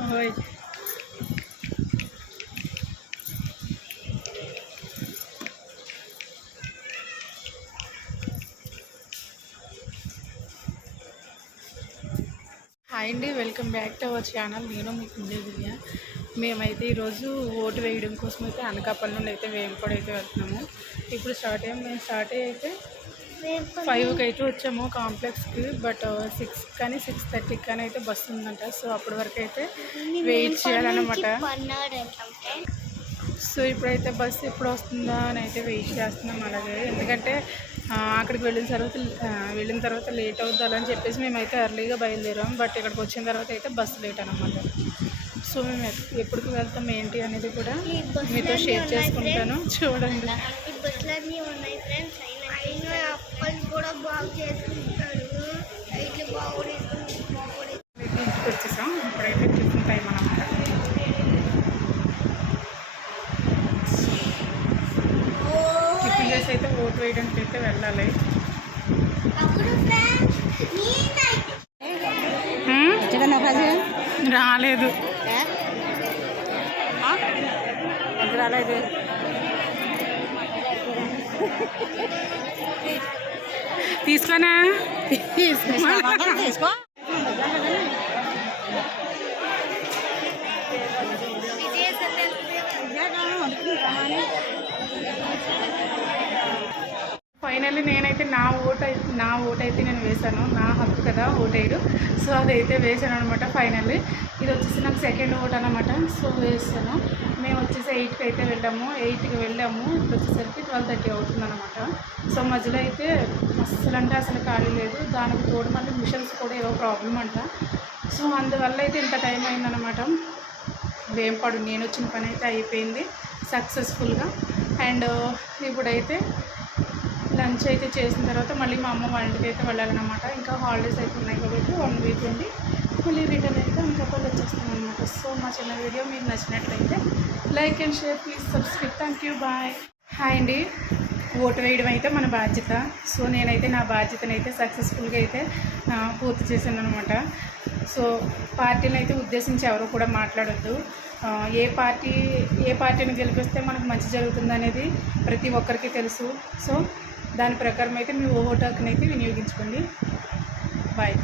ఓయ్. హాయ్ అండి welcome back to our channel నేను మీకు ఉండే దివ్య. మేమైతే ఈరోజు ఓటు వేయడం కోసం అయితే అనకాపల్లి నుండి అయితే వేంపడి అయితే వెళ్తున్నాము. ఇప్పుడు స్టార్ట్ అయ్యాం. మేము స్టార్ట్ అయితే ఫైవ్కి అయితే వచ్చాము కాంప్లెక్స్కి బట్ సిక్స్ కానీ సిక్స్ థర్టీకి కానీ అయితే బస్సు ఉందంట. సో అప్పటి వరకు అయితే వెయిట్ చేయాలన్నమాట. సో ఇప్పుడైతే బస్సు ఎప్పుడు వస్తుందా అని అయితే వెయిట్ చేస్తున్నాం అలాగే. ఎందుకంటే అక్కడికి వెళ్ళిన తర్వాత వెళ్ళిన తర్వాత లేట్ అవుతుందని చెప్పేసి మేమైతే ఎర్లీగా బయలుదేరాం. బట్ ఇక్కడికి వచ్చిన తర్వాత అయితే బస్సు లేట్ అనమాట సో మేము ఎప్- ఎప్పటికి వెళ్తాం ఏంటి అనేది కూడా మీతో షేర్ చేసుకుంటాను. చూడండి. అప్పలు కూడా బాగు చేసుకుంటారు ఇట్లా బాగు బాగు అయితే ఇంటికి వచ్చేసాం ఇప్పుడైతే టిఫిన్ టైం అనమాట టిఫిన్ చేసి అయితే ఓటు వేయడానికి అయితే వెళ్ళాలి. రాలేదు. రాలేదు? తీసుకోనా తీసుకో విజయ సందర్భంగా ఫైనల్లీ నేనైతే నా ఓటు నా ఓటు అయితే నేను వేశాను. నా హక్కు కదా ఓటేయడు. సో అదైతే వేసాను అనమాట ఫైనల్లీ. ఇది వచ్చేసి నాకు సెకండ్ ఓట్ అనమాట సో వేసాను మేము వచ్చేసి ఎయిట్కి అయితే వెళ్ళాము. ఎయిట్కి వెళ్ళాము. ఇప్పుడు వచ్చేసరికి ట్వెల్వ్ థర్టీ అవుతుందన్నమాట. సో మధ్యలో అయితే అస్సలు అంటే అసలు ఖాళీ లేదు. దానికి తోడు మళ్ళీ మిషన్స్ కూడా ఏవో ప్రాబ్లం అంట. సో అందువల్ల అయితే ఇంత టైం అయిందనమాట వేంపాడు నేను వచ్చిన పని అయితే అయిపోయింది సక్సెస్ఫుల్గా. అండ్ ఇప్పుడైతే లంచ్ అయితే చేసిన తర్వాత మళ్ళీ మా అమ్మ వాళ్ళ ఇంటికి అయితే వెళ్ళాలన్నమాట. ఇంకా హాలిడేస్ అయితే ఉన్నాయి కాబట్టి వన్ వీక్ ఉండి మళ్ళీ రిటర్న్ అయితే అనకాపల్లి వచ్చేస్తాం అనమాట సో మా చిన్న వీడియో మీకు నచ్చినట్లయితే like and share please subscribe thank you bye hi అండి. ఓటు వేయడం అయితే మన బాధ్యత. సో నేనైతే నా బాధ్యతను అయితే సక్సెస్ఫుల్గా అయితే పూర్తి చేశాను అనమాట సో పార్టీని అయితే ఉద్దేశించి ఎవరు కూడా మాట్లాడొద్దు. ఏ పార్టీ ఏ పార్టీని గెలిపిస్తే మనకు మంచి జరుగుతుంది అనేది ప్రతి ఒక్కరికి తెలుసు. సో దాని ప్రకారం అయితే మీ ఓటు అయితే వినియోగించుకోండి. బాయ్